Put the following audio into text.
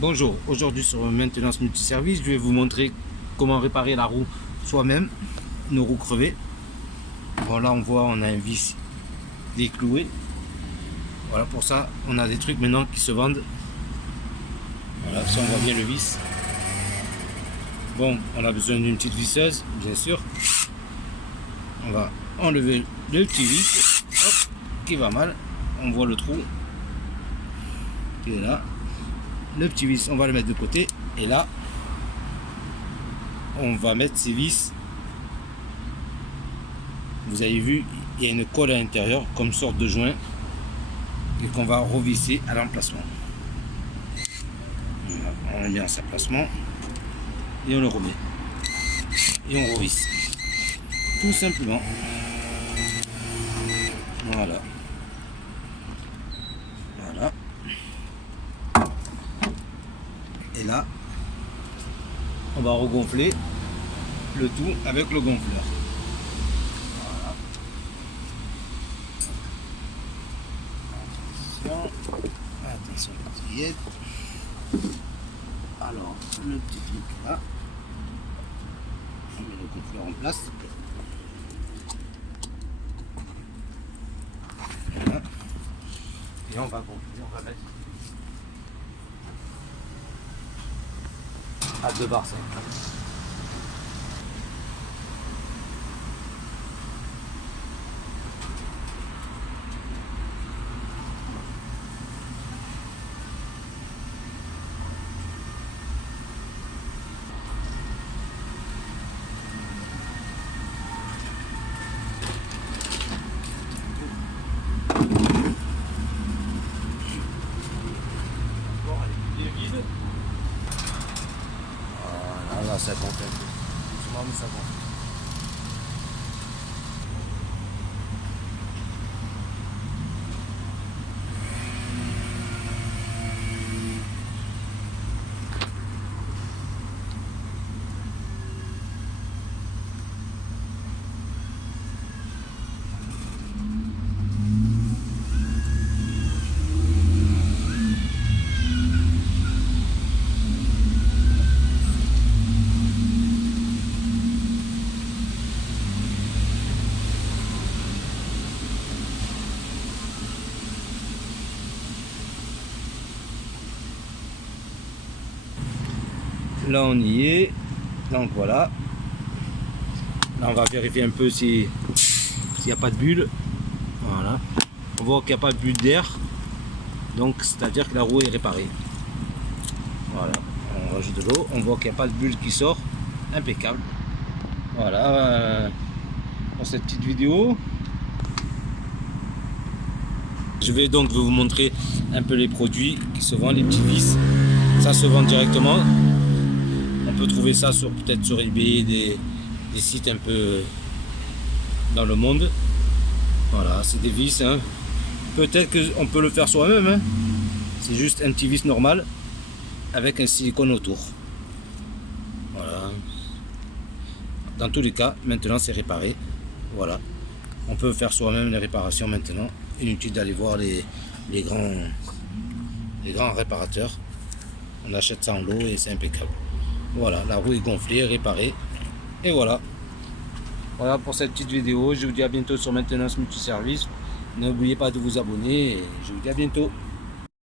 Bonjour, aujourd'hui sur Maintenance Multiservice, je vais vous montrer comment réparer la roue soi-même, nos roues crevées. Bon, là on voit, on a un vis décloué. Voilà, pour ça on a des trucs maintenant qui se vendent. Voilà, si on voit bien le vis. Bon, on a besoin d'une petite visseuse, bien sûr. On va enlever le petit vis, hop, qui va mal. On voit le trou qui est là. Le petit vis, on va le mettre de côté. Et là, on va mettre ces vis. Vous avez vu, il y a une colle à l'intérieur comme sorte de joint et qu'on va revisser à l'emplacement. On le met à sa placement et on le remet et on revisse tout simplement. Voilà, voilà. Et là, on va regonfler le tout avec le gonfleur. Attention, petite. Alors, le petit truc là, on met le gonfleur en place. Voilà. Et on va gonfler, on va mettre à 2 bar 5. Voilà, là ça compte un peu. Doucement, mais ça compte. Là on y est, donc voilà. Là on va vérifier un peu s'il n'y a pas de bulle. Voilà, on voit qu'il n'y a pas de bulle d'air, donc c'est à dire que la roue est réparée. Voilà, on rajoute de l'eau, on voit qu'il n'y a pas de bulle qui sort, impeccable. Voilà pour cette petite vidéo. Je vais donc vous montrer un peu les produits qui se vendent, les petits vis. Ça se vend directement. On peut trouver ça sur peut-être sur eBay, des sites un peu dans le monde. Voilà, c'est des vis. Hein. Peut-être qu'on peut le faire soi-même. Hein. C'est juste un petit vis normal avec un silicone autour. Voilà. Dans tous les cas, maintenant c'est réparé. Voilà. On peut faire soi-même les réparations maintenant. Inutile d'aller voir les grands réparateurs. On achète ça en lot et c'est impeccable. Voilà, la roue est gonflée, réparée. Et voilà. Voilà pour cette petite vidéo. Je vous dis à bientôt sur Maintenance Multiservice. N'oubliez pas de vous abonner. Et je vous dis à bientôt.